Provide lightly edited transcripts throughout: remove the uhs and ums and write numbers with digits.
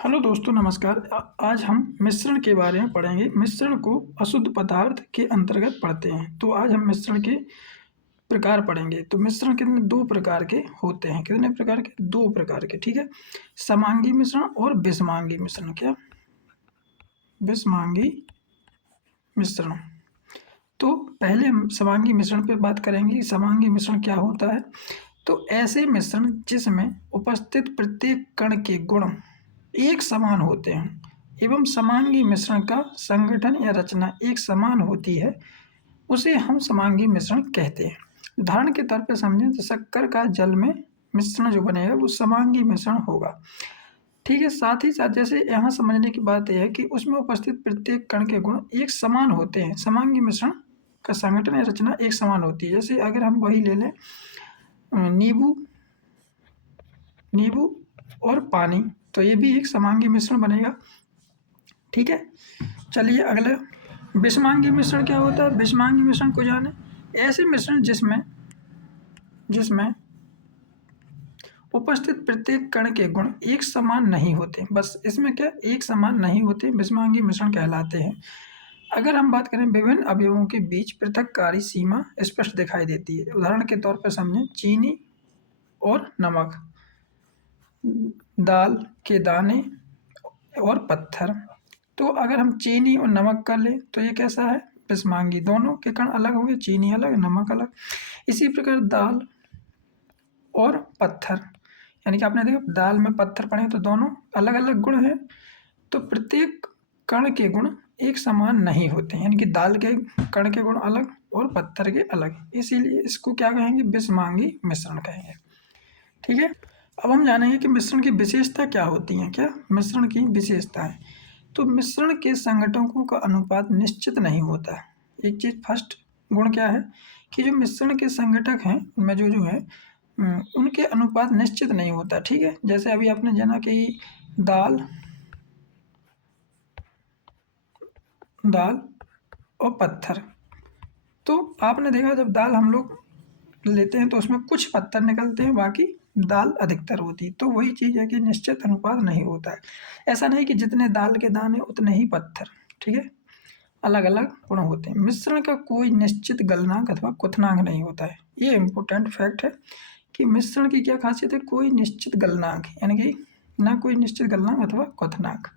Hello दोस्तों, नमस्कार। आज हम मिश्रण के बारे में पढ़ेंगे। मिश्रण को अशुद्ध पदार्थ के अंतर्गत पढ़ते हैं। तो आज हम मिश्रण के प्रकार पढ़ेंगे। तो मिश्रण कितने दो प्रकार के होते हैं। कितने प्रकार के? दो प्रकार के। ठीक है, समांगी मिश्रण और विषमांगी मिश्रण। क्या? विषमांगी मिश्रण। तो पहले हम समांगी मिश्रण पे बात करेंगे। समांगी मिश्रण क्या होता है? तो ऐसे मिश्रण जिसमें उपस्थित प्रत्येक कण के गुण एक समान होते हैं एवं समांगी मिश्रण का संगठन या रचना एक समान होती है, उसे हम समांगी मिश्रण कहते हैं। उदाहरण के तौर पर समझें तो शक्कर का जल में मिश्रण जो बनेगा वो समांगी मिश्रण होगा। ठीक है, साथ ही साथ जैसे यहाँ समझने की बात यह है कि उसमें उपस्थित प्रत्येक कण के गुण एक समान होते हैं। समांगी मिश्रण का संगठन या रचना एक समान होती है। जैसे अगर हम वही ले लें नींबू नींबू और पानी, तो ये भी एक समांगी मिश्रण बनेगा। ठीक है, चलिए अगला विषमांगी मिश्रण क्या होता है। विषमांगी मिश्रण को जाने। ऐसे मिश्रण जिसमें उपस्थित प्रत्येक कण के गुण एक समान नहीं होते। बस इसमें क्या एक समान नहीं होते, विषमांगी मिश्रण कहलाते हैं। अगर हम बात करें विभिन्न अवयवों के बीच पृथककारी सीमा स्पष्ट दिखाई देती है। उदाहरण के तौर पर समझें चीनी और नमक, दाल के दाने और पत्थर। तो अगर हम चीनी और नमक कर लें तो ये कैसा है? विषमांगी। दोनों के कण अलग होंगे, चीनी अलग नमक अलग। इसी प्रकार दाल और पत्थर, यानी कि आपने देखा दाल में पत्थर पड़े तो दोनों अलग अलग गुण हैं। तो प्रत्येक कण के गुण एक समान नहीं होते, यानी कि दाल के कण के गुण अलग और पत्थर के अलग, इसीलिए इसको क्या कहेंगे? विषमांगी मिश्रण कहेंगे। ठीक है, अब हम जानेंगे कि मिश्रण की विशेषता क्या होती है। क्या मिश्रण की विशेषताएं? तो मिश्रण के संघटकों का अनुपात निश्चित नहीं होता है। एक चीज फर्स्ट गुण क्या है कि जो मिश्रण के संघटक हैं उनमें जो जो है उनके अनुपात निश्चित नहीं होता। ठीक है, जैसे अभी आपने जाना कि दाल और पत्थर, तो आपने देखा जब दाल हम लोग लेते हैं तो उसमें कुछ पत्थर निकलते हैं, बाकी दाल अधिकतर होती है। तो वही चीज़ है कि निश्चित अनुपात नहीं होता है। ऐसा नहीं कि जितने दाल के दाने उतने ही पत्थर। ठीक है, अलग अलग गुण होते हैं। मिश्रण का कोई निश्चित गलनांक अथवा क्वथनांक नहीं होता है। ये इम्पोर्टेंट फैक्ट है कि मिश्रण की क्या खासियत है? कोई निश्चित गलनांक, यानी कि ना कोई निश्चित गलनांक अथवा क्वथनांक।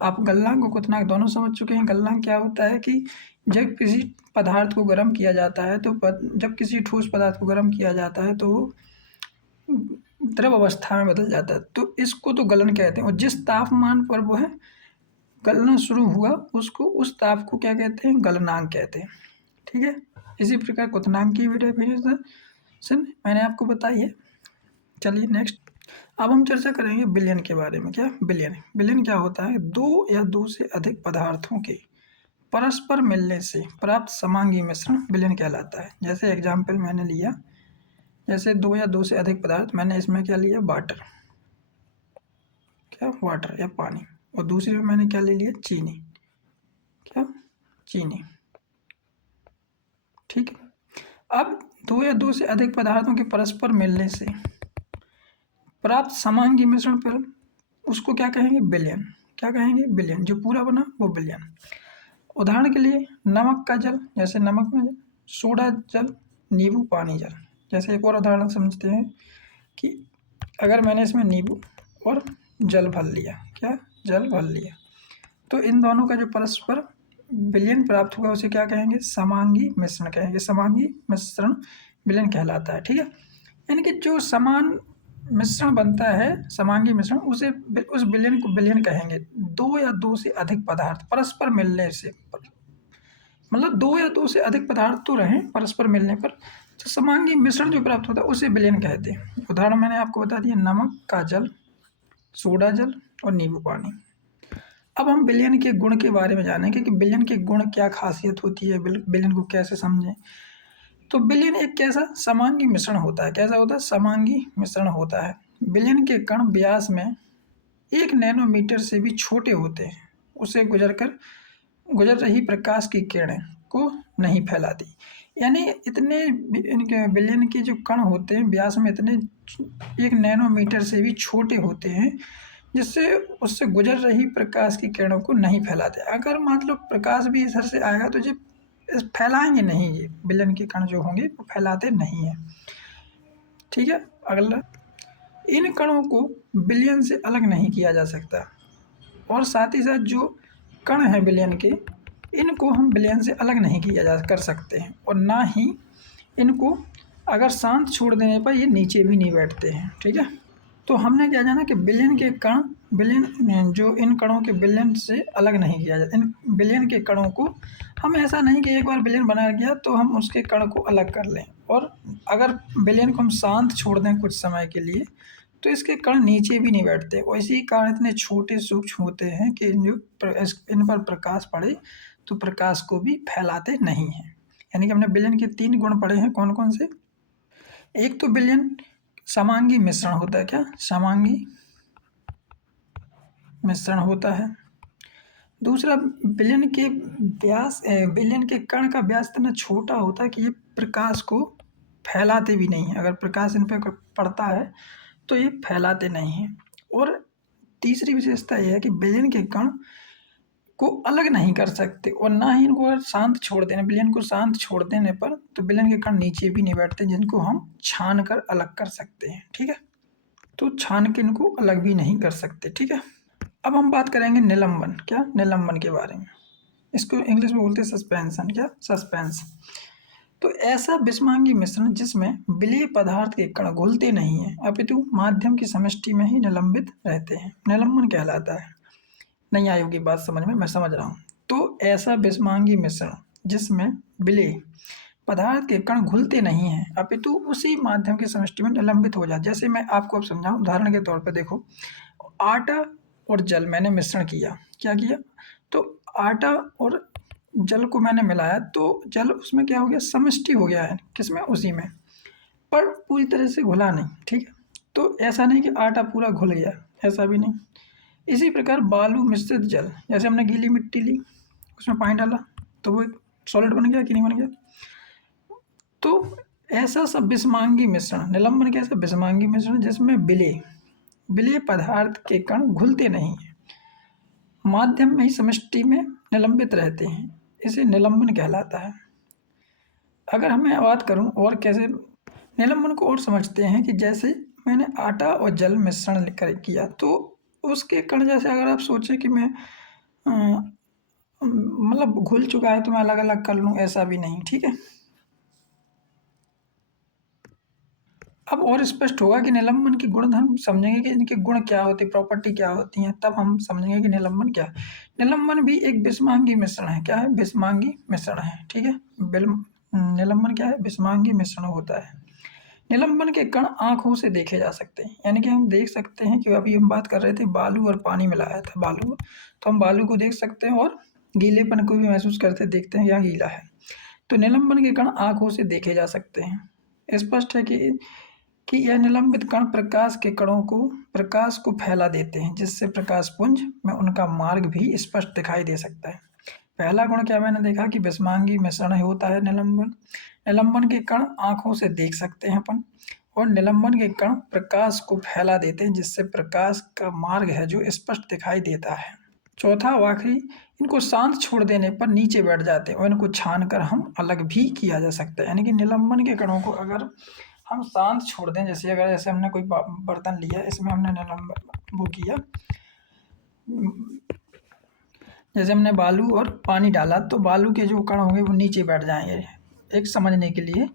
आप गलनांक और क्वथनांक दोनों समझ चुके हैं। गलनांक क्या होता है कि जब किसी पदार्थ को गर्म किया जाता है तो जब किसी ठोस पदार्थ को गर्म किया जाता है तो द्रव अवस्था में बदल जाता है, तो इसको तो गलन कहते हैं। और जिस तापमान पर वो है गलना शुरू हुआ उसको, उस ताप को क्या कहते हैं? गलनांक कहते हैं। ठीक है, इसी प्रकार क्वथनांक की भी डेफिनेशन मैंने आपको बताई है। चलिए नेक्स्ट, अब हम चर्चा करेंगे विलयन के बारे में। क्या विलयन? विलयन क्या होता है? दो या दो से अधिक पदार्थों के परस्पर मिलने से प्राप्त समांगी मिश्रण विलयन कहलाता है। जैसे एग्जाम्पल मैंने लिया, जैसे दो या दो से अधिक पदार्थ, मैंने इसमें क्या लिया? वाटर। क्या? वाटर या पानी। और दूसरी में मैंने क्या ले लिया? चीनी। क्या? चीनी। ठीक है, अब दो या दो से अधिक पदार्थों के परस्पर मिलने से प्राप्त समांगी मिश्रण पर उसको क्या कहेंगे? विलयन। क्या कहेंगे? विलयन। जो पूरा बना वो विलयन। उदाहरण के लिए नमक का जल, जैसे नमक में सोडा जल, नींबू पानी जल। जैसे एक और उदाहरण समझते हैं कि अगर मैंने इसमें नींबू और जल भर लिया। क्या? जल भर लिया, तो इन दोनों का जो परस्पर विलयन प्राप्त होगा उसे क्या कहेंगे? समांगी मिश्रण कहेंगे। समांगी मिश्रण विलयन कहलाता है। ठीक है, यानी कि जो समान मिश्रण बनता है, समांगी मिश्रण, उसे उस विलयन को विलयन कहेंगे। दो या दो से अधिक पदार्थ परस्पर मिलने से, मतलब दो या दो से अधिक पदार्थ तो रहें परस्पर मिलने पर, तो समांगी मिश्रण जो प्राप्त होता है उसे विलयन कहते हैं। उदाहरण मैंने आपको बता दिया, नमक का जल, सोडा जल और नींबू पानी। अब हम विलयन के गुण के बारे में जानेंगे कि विलयन के गुण क्या खासियत होती है, विलयन को कैसे समझें। तो विलयन एक कैसा समांगी मिश्रण होता है? कैसा होता है? समांगी मिश्रण होता है। विलयन के कण व्यास में 1 नैनोमीटर से भी छोटे होते हैं। उसे गुजर रही प्रकाश की किरणें को नहीं फैलाती। यानी इतने इनके विलयन के जो कण होते हैं व्यास में इतने 1 नैनोमीटर से भी छोटे होते हैं, जिससे उससे गुजर रही प्रकाश की किरणों को नहीं फैलाते। अगर मतलब प्रकाश भी इधर से आएगा तो ये फैलाएंगे नहीं, ये विलयन के कण जो होंगे वो फैलाते नहीं हैं। ठीक है, अगला, इन कणों को विलयन से अलग नहीं किया जा सकता, और साथ ही साथ जो कण हैं विलयन के, इनको हम विलयन से अलग नहीं किया जा कर सकते हैं, और ना ही इनको अगर शांत छोड़ देने पर ये नीचे भी नहीं बैठते हैं। ठीक है, तो हमने क्या जाना कि विलयन के कण, विलयन जो इन कणों के विलयन से अलग नहीं किया जाता। इन विलयन के कणों को हम ऐसा नहीं कि एक बार विलयन बना गया तो हम उसके कण को अलग कर लें, और अगर विलयन को हम शांत छोड़ दें कुछ समय के लिए तो इसके कण नीचे भी नहीं बैठते, और इसी कारण इतने छोटे सूक्ष्म होते हैं कि इन पर प्रकाश पड़े तो प्रकाश को भी फैलाते नहीं हैं। यानी कि हमने विलयन के 3 गुण पढ़े हैं, कौन कौन से? एक तो विलयन समांगी मिश्रण होता है, क्या समांगी मिश्रण होता है। दूसरा, विलयन के व्यास, विलयन के कण का व्यास इतना छोटा होता है कि ये प्रकाश को फैलाते भी नहीं हैं। अगर प्रकाश इन पर पड़ता है तो ये फैलाते नहीं हैं। और तीसरी विशेषता यह है कि विलयन के कण को अलग नहीं कर सकते, और ना ही इनको अगर शांत छोड़ देने, विलयन को शांत छोड़ देने पर तो विलयन के कण नीचे भी नहीं बैठते, जिनको हम छान कर अलग कर सकते हैं। ठीक है, तो छान के इनको अलग भी नहीं कर सकते। ठीक है, अब हम बात करेंगे निलंबन, क्या निलंबन के बारे में। इसको इंग्लिश में बोलते हैं सस्पेंशन, क्या सस्पेंस। तो ऐसा विषमांगी मिश्रण जिसमें विलेय पदार्थ के कण घुलते नहीं हैं अपितु माध्यम की समष्टि में ही निलंबित रहते हैं, निलंबन कहलाता है। नहीं आई होगी बात समझ में, मैं समझ रहा हूँ। तो ऐसा विषमांगी मिश्रण जिसमें विलेय पदार्थ के कण घुलते नहीं हैं अपितु उसी माध्यम की समष्टि में निलंबित हो जाए। जैसे मैं आपको अब समझाऊं, उदाहरण के तौर पर देखो, आटा और जल मैंने मिश्रण किया, क्या किया? तो आटा और जल को मैंने मिलाया तो जल उसमें क्या हो गया, समष्टि हो गया है, किसमें? उसी में, पर पूरी तरह से घुला नहीं। ठीक है, तो ऐसा नहीं कि आटा पूरा घुल गया, ऐसा भी नहीं। इसी प्रकार बालू मिश्रित जल, जैसे हमने गीली मिट्टी ली, उसमें पानी डाला तो वो एक सॉलिड बन गया कि नहीं बन गया? तो ऐसा सब विषमांगी मिश्रण, निलंबन कैसा विषमांगी मिश्रण जिसमें विलेय पदार्थ के कण घुलते नहीं हैं, माध्यम में ही समष्टि में निलंबित रहते हैं, इसे निलंबन कहलाता है। अगर मैं बात करूं और कैसे निलंबन को और समझते हैं, कि जैसे मैंने आटा और जल मिश्रण किया तो उसके कण, जैसे अगर आप सोचें कि मैं मतलब घुल चुका है तो मैं अलग अलग कर लूँ, ऐसा भी नहीं। ठीक है, अब और स्पष्ट होगा कि निलंबन के गुणधर्म समझेंगे कि इनके गुण क्या होते, प्रॉपर्टी क्या होती हैं, तब हम समझेंगे कि निलंबन क्या है। निलंबन भी एक विषमांगी मिश्रण है, क्या है? विषमांगी मिश्रण है। ठीक है, निलंबन क्या है? विषमांगी मिश्रण होता है। निलंबन के कण आंखों से देखे जा सकते हैं, यानी कि हम देख सकते हैं कि अभी हम बात कर रहे थे बालू और पानी मिलाया था, बालू, तो हम बालू को देख सकते हैं और गीलेपन को भी महसूस करते देखते हैं यहाँ गीला है। तो निलंबन के कण आंखों से देखे जा सकते हैं। स्पष्ट है कि यह निलंबित कण प्रकाश के कणों को, प्रकाश को फैला देते हैं, जिससे प्रकाश पुंज में उनका मार्ग भी स्पष्ट दिखाई दे सकता है। पहला गुण क्या मैंने देखा कि विषमांगी मिश्रण होता है निलंबन। निलंबन के कण आंखों से देख सकते हैं अपन, और निलंबन के कण प्रकाश को फैला देते हैं, जिससे प्रकाश का मार्ग है जो स्पष्ट दिखाई देता है। चौथा व आखिरी, इनको शांत छोड़ देने पर नीचे बैठ जाते हैं और इनको छान कर हम अलग भी किया जा सकता है। यानी कि निलंबन के कणों को अगर हम शांत छोड़ दें, जैसे अगर ऐसे हमने कोई बर्तन लिया, इसमें हमने निलंबन वो किया, जैसे हमने बालू और पानी डाला तो बालू के जो कण होंगे वो नीचे बैठ जाएंगे, एक समझने के लिए।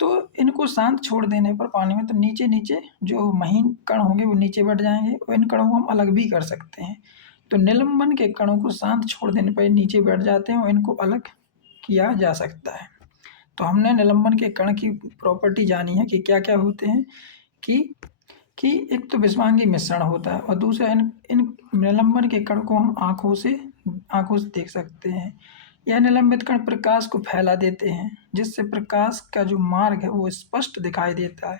तो इनको शांत छोड़ देने पर पानी में तो नीचे नीचे जो महीन कण होंगे वो नीचे बैठ जाएंगे, और इन कणों को हम अलग भी कर सकते हैं। तो निलंबन के कणों को शांत छोड़ देने पर नीचे बैठ जाते हैं और इनको अलग किया जा सकता है। तो हमने निलंबन के कण की प्रॉपर्टी जानी है कि क्या क्या होते हैं, कि एक तो विषमांगी मिश्रण होता है, और दूसरा इन इन निलंबन के कण को हम आंखों से देख सकते हैं। यह निलंबित कण प्रकाश को फैला देते हैं, जिससे प्रकाश का जो मार्ग है वो स्पष्ट दिखाई देता है,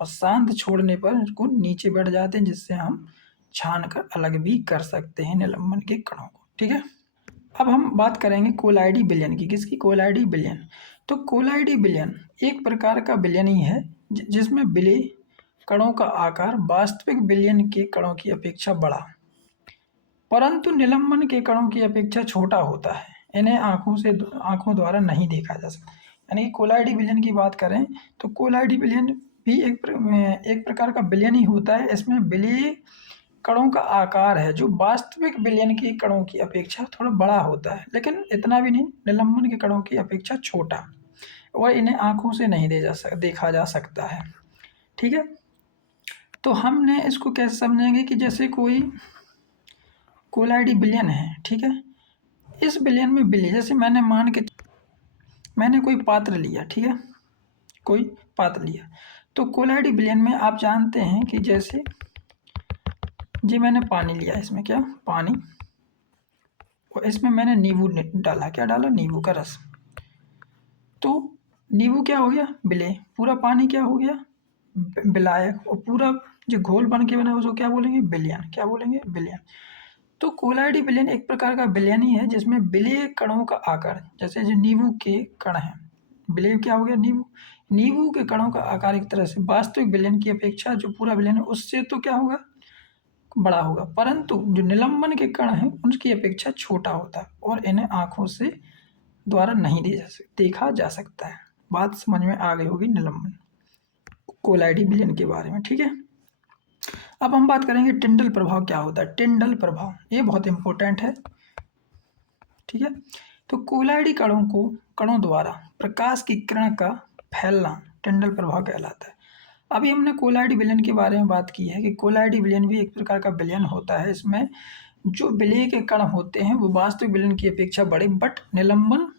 और शांत छोड़ने पर इसको नीचे बैठ जाते हैं, जिससे हम छान कर अलग भी कर सकते हैं निलंबन के कणों को। ठीक है, अब हम बात करेंगे कोलाइडी विलयन की। किसकी? कोलाइडी विलयन। तो कोलाइडी विलयन एक प्रकार का विलयन ही है जिसमें विलेय कणों का आकार वास्तविक बिलियन के कणों की अपेक्षा बड़ा, परंतु निलंबन के कणों की अपेक्षा छोटा होता है। इन्हें आंखों द्वारा नहीं देखा जा सकता। यानी कि कोलाइडी बिलियन की बात करें तो कोलाइडी बिलियन भी एक प्रकार का बिलियन ही होता है। इसमें बिलिय कणों का आकार है जो वास्तविक बिलियन के कणों की अपेक्षा थोड़ा बड़ा होता है, लेकिन इतना भी नहीं, निलंबन के कणों की अपेक्षा छोटा, और इन्हें आंखों से नहीं देखा जा सकता है। ठीक है, तो हमने इसको कैसे समझेंगे कि जैसे कोई कोलाइडी बिलियन है, ठीक है, इस बिलियन में बिलिय, जैसे मैंने कोई पात्र लिया, ठीक है, कोई पात्र लिया, तो कोलाइडी बिलियन में आप जानते हैं कि जैसे जी मैंने पानी लिया, इसमें क्या पानी, और इसमें मैंने नींबू डाला, क्या डाला, नींबू का रस, तो नींबू क्या हो गया, बिले, पूरा पानी क्या हो गया, विलायक, और पूरा जो घोल बन के बना है उसको क्या बोलेंगे, बिलियन, क्या बोलेंगे, बिलियन। तो कोलाइडी बिलियन एक प्रकार का बिलियन ही है जिसमें विलेय कणों का आकार, जैसे जो नींबू के कण हैं, विलेय क्या हो गया, नींबू के कणों का आकार एक तरह से वास्तविक बिलियन की अपेक्षा जो पूरा बिलियन है उससे तो क्या होगा, बड़ा होगा, परंतु जो निलंबन के कण हैं उनकी अपेक्षा छोटा होता है और इन्हें आंखों से द्वारा नहीं देखा जा सकता है। बात समझ में आ गई होगी निलंबन कोलाइडी बिलियन के बारे में। ठीक है, अब हम बात करेंगे टिंडल प्रभाव क्या होता है। टिंडल प्रभाव ये बहुत इंपॉर्टेंट है। ठीक है, तो कोलाइडी कणों द्वारा प्रकाश की किरण का फैलना टिंडल प्रभाव कहलाता है। अभी हमने कोलाइडी विलयन के बारे में बात की है कि कोलाइडी विलयन भी एक प्रकार का विलयन होता है। इसमें जो विलेय के कण होते हैं वो वास्तविक विलयन की अपेक्षा बड़े, बट निलंबन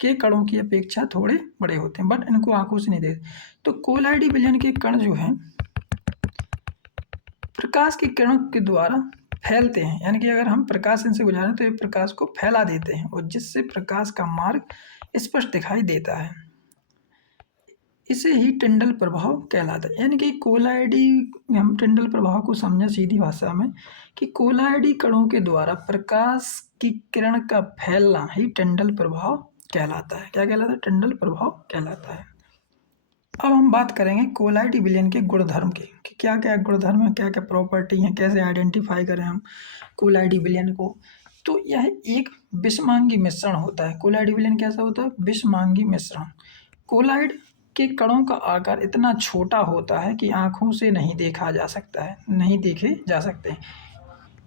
के कणों की अपेक्षा थोड़े बड़े होते हैं, बट इनको आंखों से नहीं देखते। तो कोलाइडी विलयन के कण जो हैं प्रकाश की किरणों के द्वारा फैलते हैं, यानी कि अगर हम प्रकाश इनसे गुजारें तो ये प्रकाश को फैला देते हैं और जिससे प्रकाश का मार्ग स्पष्ट दिखाई देता है। इसे ही टिंडल प्रभाव कहलाता है। यानी कि कोलाइडी, हम टिंडल प्रभाव को समझें सीधी भाषा में कि कोलाइडी कणों के द्वारा प्रकाश की किरण का फैलना ही टिंडल प्रभाव कहलाता है। क्या कहलाता है, टिंडल प्रभाव कहलाता है। अब हम बात करेंगे कोलाइडी विलयन के गुणधर्म के कि क्या क्या गुणधर्म है, क्या क्या प्रॉपर्टी हैं, कैसे आइडेंटिफाई करें हम कोलाइडी विलयन को। तो यह एक विषमांगी मिश्रण होता है। कोलाइडी विलयन कैसा होता है, विषमांगी मिश्रण। कोलाइड के कणों का आकार इतना छोटा होता है कि आंखों से नहीं देखा जा सकता है, नहीं देखे जा सकते हैं।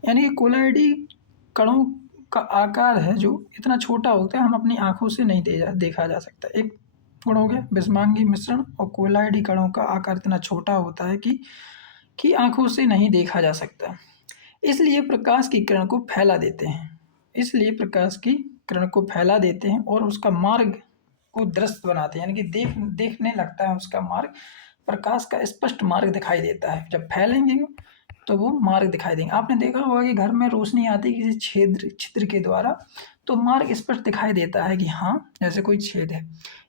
यानी कि कोलाइडी कणों का आकार है जो इतना छोटा होता है हम अपनी आंखों से नहीं देखा जा सकता। एक गुण हो गया विषमांगी मिश्रण, और कोलाइडी कणों का आकार इतना छोटा होता है कि आंखों से नहीं देखा जा सकता, इसलिए प्रकाश की किरण को फैला देते हैं। इसलिए प्रकाश की किरण को फैला देते हैं और उसका मार्ग को दृश्य बनाते हैं, यानी कि देखने लगता है उसका मार्ग, प्रकाश का स्पष्ट मार्ग दिखाई देता है। जब फैलेंगे तो वो मार्ग दिखाई देंगे। आपने देखा होगा कि घर में रोशनी आती है किसी छिद्र के द्वारा, तो मार्ग स्पष्ट दिखाई देता है कि हाँ जैसे कोई छेद है,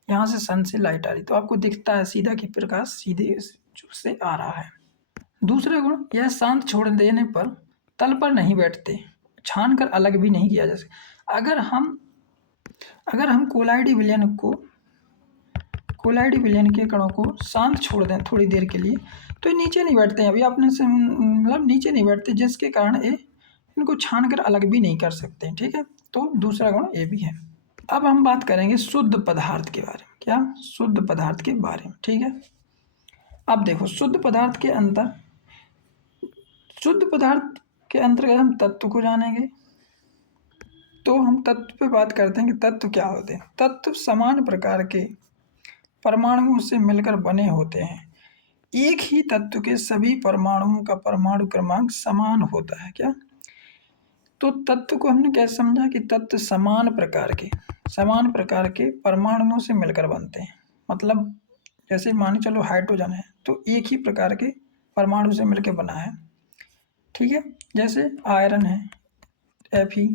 यहाँ से सन से लाइट आ रही तो आपको दिखता है सीधा कि प्रकाश सीधे से आ रहा है। दूसरा गुण, यह शांत छोड़ देने पर तल पर नहीं बैठते, छान कर अलग भी नहीं किया जा सकता। अगर हम कोलाइडी विलयन के कणों को शांत छोड़ दें थोड़ी देर के लिए तो ये नीचे नहीं बैठते हैं। अभी आपने से मतलब नीचे नहीं बैठते, जिसके कारण ये इनको छान कर अलग भी नहीं कर सकते हैं। ठीक है, तो दूसरा गुण ये भी है। अब हम बात करेंगे शुद्ध पदार्थ के बारे में। क्या, शुद्ध पदार्थ के बारे में। ठीक है, अब देखो शुद्ध पदार्थ के अंतर्गत हम तत्व को जानेंगे। तो हम तत्व पे बात करते हैं कि तत्व क्या होते हैं। तत्व समान प्रकार के परमाणुओं से मिलकर बने होते हैं। एक ही तत्व के सभी परमाणुओं का परमाणु क्रमांक समान होता है। क्या, तो तत्व को हमने कैसे समझा कि तत्व समान प्रकार के परमाणुओं से मिलकर बनते हैं। मतलब जैसे मान चलो हाइड्रोजन है तो एक ही प्रकार के परमाणु से मिलकर बना है। ठीक है, जैसे आयरन है Fe,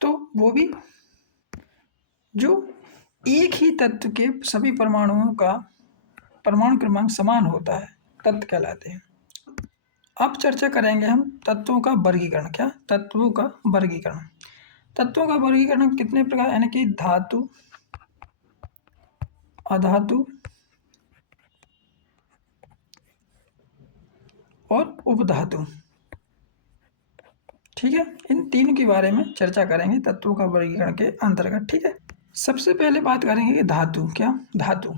तो वो भी जो एक ही तत्व के सभी परमाणुओं का परमाणु क्रमांक समान होता है तत्व कहलाते हैं। अब चर्चा करेंगे हम तत्वों का वर्गीकरण। क्या, तत्वों का वर्गीकरण। तत्वों का वर्गीकरण कितने प्रकार, यानी कि धातु, अधातु, और उपधातु। ठीक है, इन तीन के बारे में चर्चा करेंगे तत्वों का वर्गीकरण के अंतर्गत। ठीक है, सबसे पहले बात करेंगे कि धातु क्या, धातु।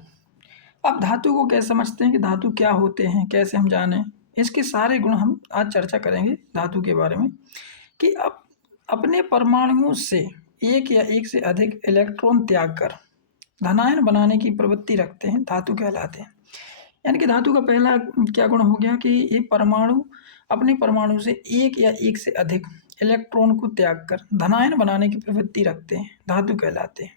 अब धातु को कैसे समझते हैं कि धातु क्या होते हैं, कैसे हम जानें, इसके सारे गुण हम आज चर्चा करेंगे धातु के बारे में। कि अब अपने परमाणुओं से एक या एक से अधिक इलेक्ट्रॉन त्याग कर धनायन बनाने की प्रवृत्ति रखते हैं, धातु कहलाते हैं। यानी कि धातु का पहला क्या गुण हो गया कि ये परमाणु अपने परमाणु से एक या एक से अधिक इलेक्ट्रॉन को त्याग कर धनायन बनाने की प्रवृत्ति रखते हैं, धातु कहलाते हैं।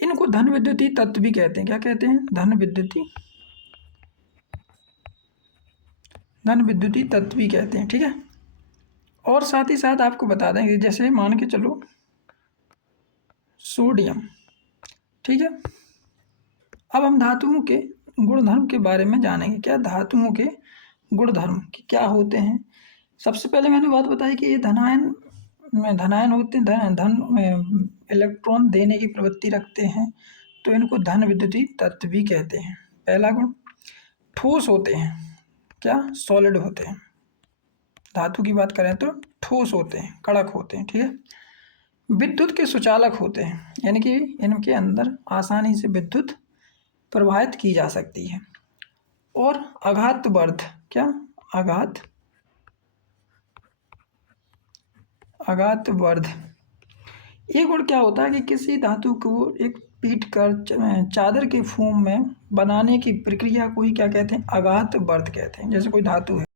इनको धन विद्युतीय तत्व भी कहते हैं। क्या कहते हैं? धन विद्युतीय तत्व भी कहते हैं। ठीक है, और साथ ही साथ आपको बता दें कि जैसे मान के चलो सोडियम। ठीक है, अब हम धातुओं के गुणधर्म के बारे में जानेंगे। क्या धातुओं के गुणधर्म क्या होते हैं? सबसे पहले मैंने बात बताई कि ये धनायन होते हैं, धन इलेक्ट्रॉन देने की प्रवृत्ति रखते हैं, तो इनको धन विद्युतीय तत्व भी कहते हैं। पहला गुण, ठोस होते हैं। क्या? सॉलिड होते हैं। धातु की बात करें तो ठोस होते हैं, कड़क होते हैं। ठीक है, विद्युत के सुचालक होते हैं, यानी कि इनके अंदर आसानी से विद्युत प्रवाहित की जा सकती है। और आघातवर्ध। क्या? आघातवर्ध। ये गुण क्या होता है कि किसी धातु को एक पीट कर चादर के फॉर्म में बनाने की प्रक्रिया को ही क्या कहते हैं? आघातवर्ध कहते हैं। जैसे कोई धातु है